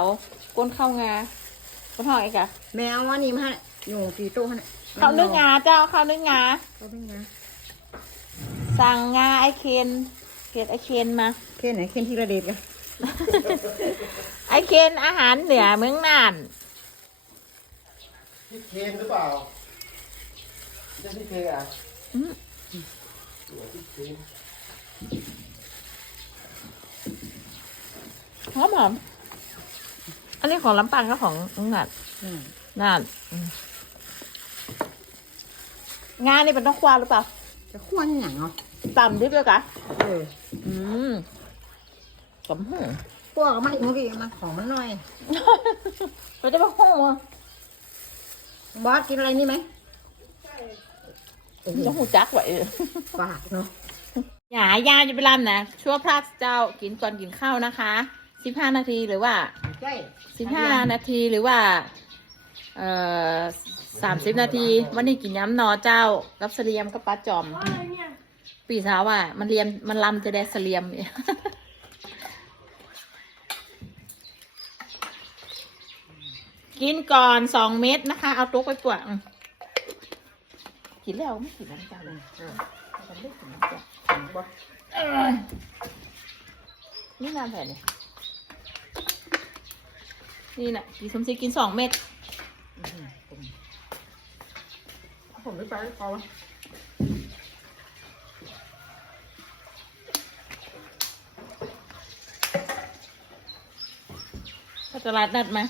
ก้นข้าวงาก้นห่ออีกอะแมวว่านี่มาให้อยู่ที่โต๊ะให้ข้าวนึ่งงาเจ้าข้าวนึ่งงาเขาเป็นไงสั่งงาไอเคนไอเคนมาเคนไหนเคนที่ระเด็ดกันไอเคนอาหารเหนือเมืองน่านพี่เคนหรือเปล่าจะพี่เคนอ่ะอืมตัวพี่เคนหอมอันนี้ของลำปางก็ของน่านน่านงานนี่เป็นต้องควาหรือเปล่าจะควนอย่างเนาะต่ำดิบเลยกะอืมสมหูพวกมันอีกมันของมันหน่อยเราจะมาห้องอ่ะบอสกินอะไรนี่ไหมจะหูจักไว้ปากเนาะอย่ายาจะไปรำนะชั่วพระเจ้ากินก่อนกินข้าวนะคะ15 นาทีหรือว่าใช่ 15 นาทีหรือว่า30 นาทีวันนี้กินย้ำนอเจ้ากับเสลียมกับปลาจอมปีเช้าอ่ะมันลำจะได้เสลียม กินก่อน2 เม็ดนะคะ เอาตุ๊กไปปวดกินแล้วไม่กินน้ำตาลเลยฉันไม่กินน้ำตาลนี่น้ำแผ่นนี่นี่น่ะกินสมศรีกิน2 เม็ดผมไม่ไปพอถ้าตลาดนัดมา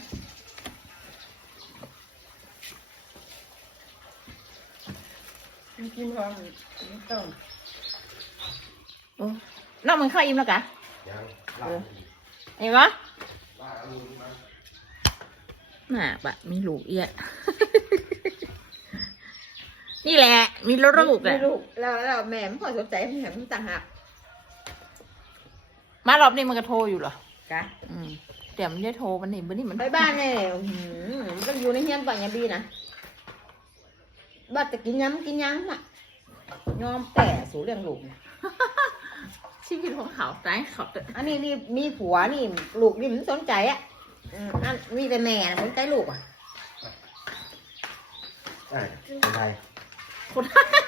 กินพอต้องโอ้น้องมันเข้าอิ่มแล้วกะยังหลับเห็นปะว่าเอาลูกมาน่ะบะมีลูกเอี้ย นี่แหละ มีลูกแหละลูกแล้วแม่ไม่พอสนใจแม่ไม่ต่างหากมารอบนี้มันก็โทรอยู่เหรอจ้ะเดี๋ยวมันได้โทรมันนี่มันไปบ้านเนี่ยมันก็อยู่ในเฮียนป่ะยังดีนะบ้านจะกินย้ำน่ะยอมแต่สู่เรื่องลูกนะชีวิตของเขาตายเขาอันนี้นี่มีผัวนี่ลูกนี่มันสนใจอ่ะนั่นมีแต่แม่สนใจลูกอ่ะใช่คนไทยคน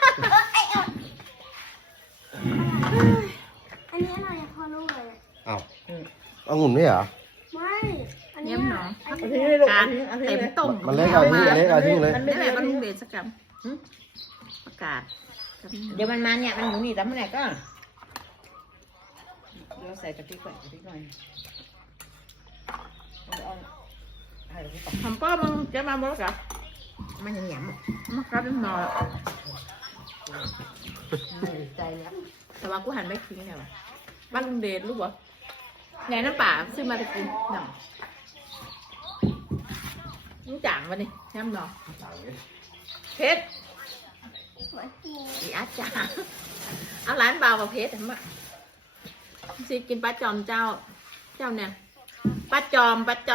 อันนี้อร่อยอะพอรู้เลยอ้าวเอางุ่นด้วยเหรอไม่ อันนี้เยี่ยมหนออันเอานี้ทิ้งเลยลูกการเอาทิ้งเต็มเลยต้มมันเล็กเอาทิ้งเล็กเอาทิ้งเลยมันนี่ไม่แหได้ละมัมันนเบสกรรมประกาศเดี๋ยวมันมาเนี่ยมันอยู่นี่แต่เมื่อไหร่ก็เราใส่กะทิก่อนกะทิหน่อยเอาให้เราไปก่อนทำป้ามึงจะมาบอกกับมันยังหยำอ่ะมากรับเป็นนอนใจแล้วแต่ว่ากูหันไม่ทิ้งเนี่ยวะบ้านลุงเดชรู้ปะไงน้ำป่าซื้อมาตะกินหนังมึงจ่างมาดิแช่มนอเพชรหัวจีอีอาจารย์เอาร้านเบากับเพชรทำไมสิกินปลาจอมเจ้าเนี่ยปลาจอม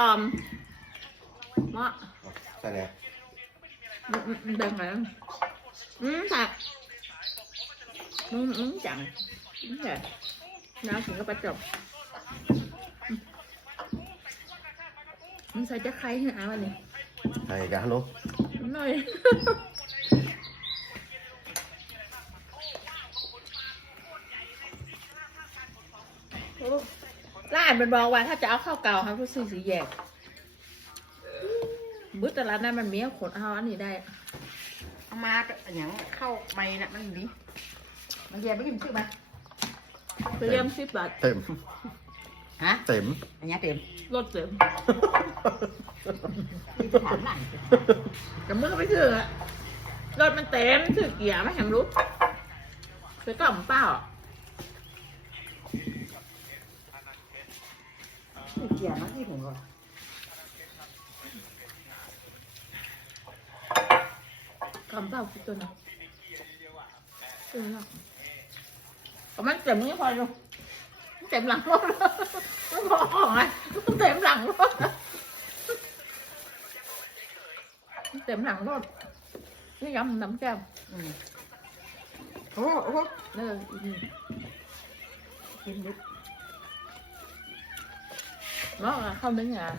เมาะใช่เนี่ยแบ่งกันค่ะจังแต่น้าถึงก็ปลาจอมมันใส่จะใครให้อาวันนี้ใช่กันฮัลโหลหน่อยร้านมันบอกว่าถ้าจะเอาข้าวเก่าครับก็ซื้อสีแยกบึ้แต่ร้านนั้นมันมีขนเอาอันนี้ได้เอามาอย่างเข้าไปน่ะมันดีมันแย่ไม่กินชื่อไหมไปเรียม10 บาทเต็มฮะเต็มอันนี้เต็มรถเต็มที่จะถามหลังกับมือไปถืออะรถมันเต็มถือเกียร์ไม่แหมรู้ไปกล่อมเปล่าเกี่ยมาที่ผมก่อนกล่อมเปล่าคิดตัวนะมันเต็มไม่พอดูเต็มหลังรถไม่พอของไงเต็มหลังรถเต็มหลังรถนี่ยำน้ำแก้วโอ้โหเออกินดิ nó là không đến nhà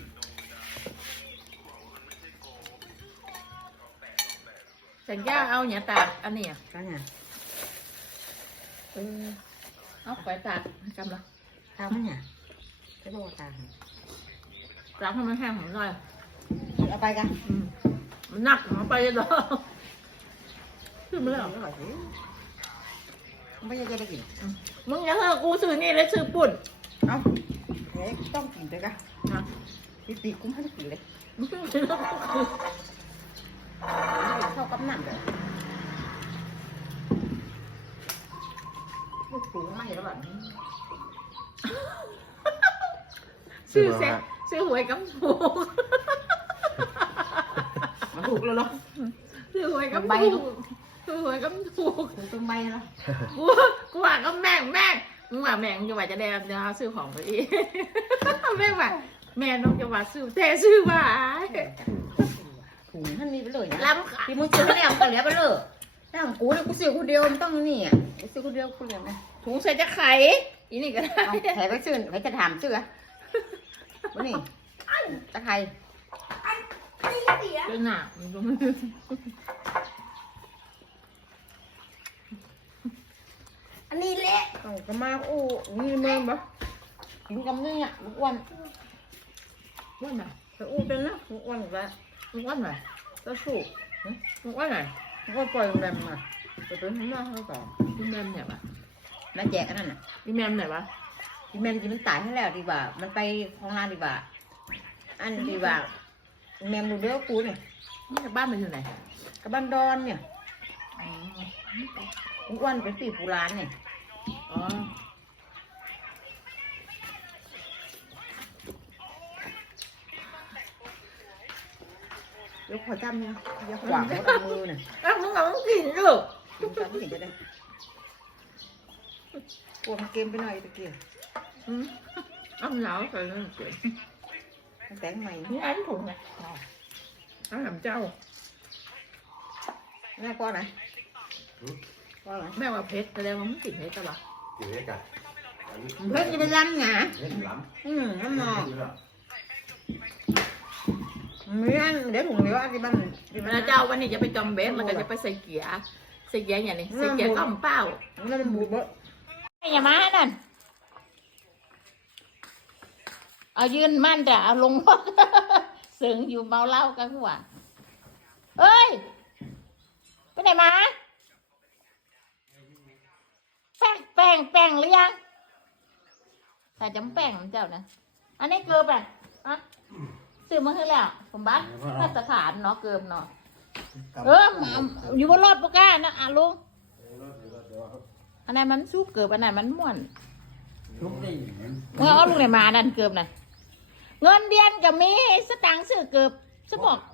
thành ra ao nhà tạc anh nè ก็เนี่ย ốc phải tạc cầm đó ทำเนี่ยจะบอกตา tạc không ăn hàng không rồi เอาไปกันมันหนักมันไปเลยเหรอขึ้นมาแล้วอร่อยสิไม่ใช่จะได้กินมึงอย่าเถอะกูซื้อนี่เลยซื้อปุ่นเอ้าเฮ้ยต้องกินด้วยกันนะปีๆกูไม่ได้กินเลยมึงซื้อแล้วกูซื้อเข้ากับน้ำเลยลูกปูไม่แล้วแบบนี้ซื้อเซ็ตซื้อหวยกำถูกมันถูกแล้วเนาะซื้อหวยกำใบถูกซื้อหวยกำถูกถูกตรงใบแล้วกูว่าก็แม่งมึงว่าแม่งจะว่าจะได้เดี๋ยวเอาซื้อของไปอีก แม่งว่าแม่น้องจะว่าซื้อแต่ซื้อว่าถุงท่านมีไปเลยนะลำขาที่มึงซื้อไปแล้วก็เหลือไปเลยแต่ของกูเนี่ยกูซื้อคนเดียวมันต้องนี่อ่ะกูซื้อคนเดียวกูเหลือไหมถุงใส่จะไข่อีนี่ก็ได้เอาแถไปซื้อไปจะถามซื้อวันนี้ตะไคร้อันนี้เสียเป็นหนักมันก็ไม่อันนี้เละเอากระมาอู้นี่เมื่อปะกินกับนี่อ่ะลูกอ้วนว่าไหนไปอู้เป็นนะลูกอ้วนอีกแล้วมึงว่าไหนก็สู้มึงว่าไหนลูกอ้วนปล่อยโรงแรมมาไปเป็นข้างนอกเขาต่ออีแมมไหนวะแม่แจกอันนั้นน่ะอีแมมไหนวะที่แม่กินมันตายให้แล้วดีกว่า มันไปของงานดีกว่า อันดีกว่าแม่ดูเด้อกูเนี่ยนี่จากบ้านมันอยู่ไหนกับบ้านดอนเนี่ยอ๋อลูกอ้วนเป็นปีปูร้านเนี่ยอ๋อยกขอจำเนี่ยยกขวางก็มือเนี่ยอ้าวมึงเอาต้องกินลูกจำไม่เห็นจะได้กลัวมันเกมไปหน่อยตะเกียบเอาหนาวใส่นั่นเฉยมันแต่งใหม่นี่อันถุงไงเอาทำเจ้าแม่ก้อนไหนก้อนไหนแม่ว่าเพชรแสดงว่ามึงกินเพชรตลอดกินด้วยกันอันนี้เพื่อนจะไปย้ำหงาเล่นล้น้ำหนอำเมื่อเดี๋ยวถุงเดียวที่บ้านที่บ้าแล้นวเจ้าวันนี้จะไปจอมเบสแล้วก็จะไปใส่เกียร์อย่างนี้ใส่เกียร์ต้อมเป้าแล้วมันบูบอย่ามานั่นเอายืนมั่นแต่เอาลง เสียงอยู่เบาเล่ากันหัวเอ้ยไปไหนมาแป้งหรือยังแต่จำแป้งของเจ้านะอันนี้เกลือไปอ่ะซื้อมาให้แล้วสมบัติมาตรฐานเนาะเกลือเนาะอยู่บนรถปก้านะอ่ะลุงอันไหนมันซุปเกลืออันไหนมันม่วนทุกทีเมื่อเอาลุงไหนมานั่นเกือบน่ะเงินเดือนก็มีสตังค์ซื้อเกือบสมบอก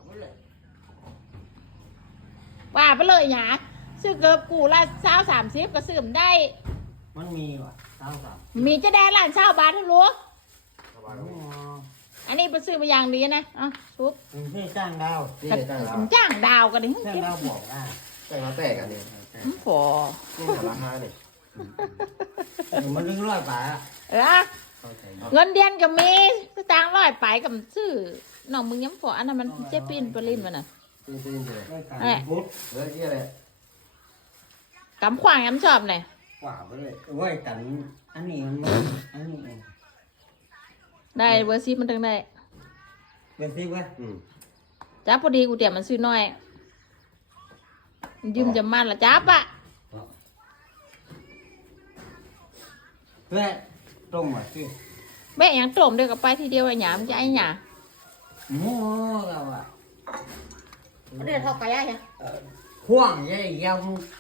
ว่าไปเลยหยาซื้อเกือบกูละ20-30ก็ซื้อมได้มันมีว่ะเท้าสามมีจะได้ล้าน20 บาทให้รู้อันนี้ไปซื้อมาอย่างดีนะอ่ะซุปที่จ้างดาวที่จ้างดาวจ้างดาวกันดิจ้างดาวบอกว่าจ้างดาวแตกอันนี้ขอนี่หาราคาเนี่ยมันถึง100 บาทเงินเดือนก็มีสตังค์100ไปกับซื้อน้องมึงย้ำฝออันนั้นมันเจ๊ปีนปรินมันน่ะจริงๆเลยมุดเลยที่อะไรกำขวางย้ำชอบเลยกว่าไปเลยไว้กันอันนี้มันอันนี้เองได้เบอร์ซีมันถึงได้เป็นซิวะจ้าพอดีกูเตรียมมันซื้อน้อยยืมจะมันละจ้าปะเพื่อตรงอ่ะที่แม่ยังโจมเดียวกับไปทีเดียวไอ้หยามจะไอ้หยาโม่เราอ่ะเรียกเท่าไก่ใช่ห่วงยัยยาว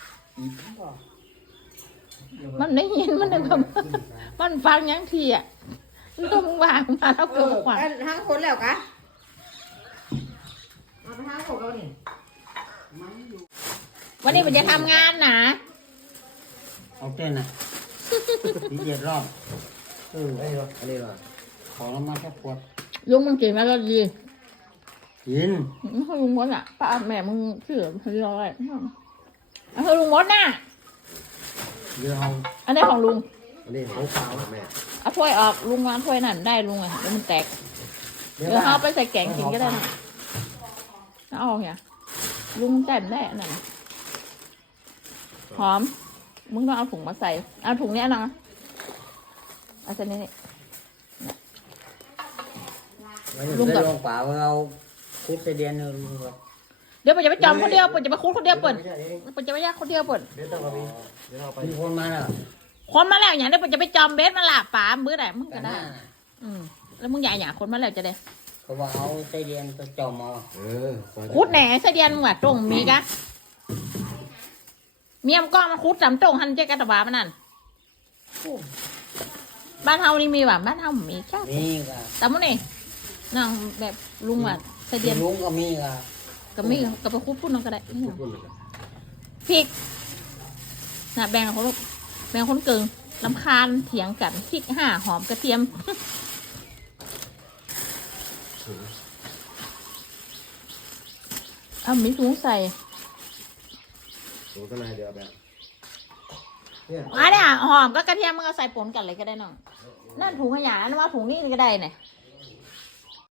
มันได้ยินมันเลยแบบมันฟังยังทีอ่ะมันต้องวางมาแล้วเกิดขวัญทั้งคนแล้วกะมาไปทั้งคนแล้วนี่วันนี้มันจะทำงานนะเอาเต้นอ่ะที่เหยียดรอบอันนี้เหรอขอแล้วมาแค่ขวดลุงมันเก่งแล้วก็ดีกินให้ลุงมดอ่ะป้าแม่มึงเชื่อเรียอะไรให้ลุงมดน่ะเดี๋ยวเอาอันนี้ของลุงอันนี้ของสาวแม่เอาถ้วยออกลุงวางถ้วยนั่นได้ลุงอ่ะเดี๋ยวมันแตกเดี๋ยวเอาไปใส่แกงกินก็ได้นะเอาออกเนี่ยลุงแจ่มได้อันนั้นหอมมึงต้องเอาถุงมาใส่เอาถุงนี้นะเอาเส้นนี้นี่ลุงกับลุงป่าเอาคุดเสดียนลุงกับเดี๋ยวผมจะไปจอมคนเดียวผมจะไปคุดคนเดียวเปิดผมจะไปยากคนเดียวเปิดมีคนมาแล้วคนมาแล้วอย่างเดี๋ยวผมจะไปจอมเบสมาละป๋ามื้อไหนมึงก็ได้แล้วมึงใหญ่หยาคนมาแล้วจะได้เขาว่าเอาเสดียนก็จอมมาคุดแหน่เสดียนมึงว่าตรงมีกะเมียมก้องมาคุดสามตรงหันเจ๊กระตบามันนั่นบ้านเฮานี่มีว่ะบ้านเฮามีแค่มีก็แต่มึงนี่น้องแบบลุงว่ะเสดียนลุงก็มีก็ก็มีก็ไปคุดพุ่นน้องก็ได้พริกน่ะแบ่งคนแบ่งคนเกิงลำคาญเถียงกันพริกห่าหอมกระเทียมเอามีถุงใส่โอ้ทนายเดียวแบบเนี่ยอ่ะเนี่ยหอมก็กระเทียมมึงเอาใส่ปนกันเลยก็ได้น้องนั่นถุงขยะนั่นว่าถุงนี้ก็ได้เนี่ย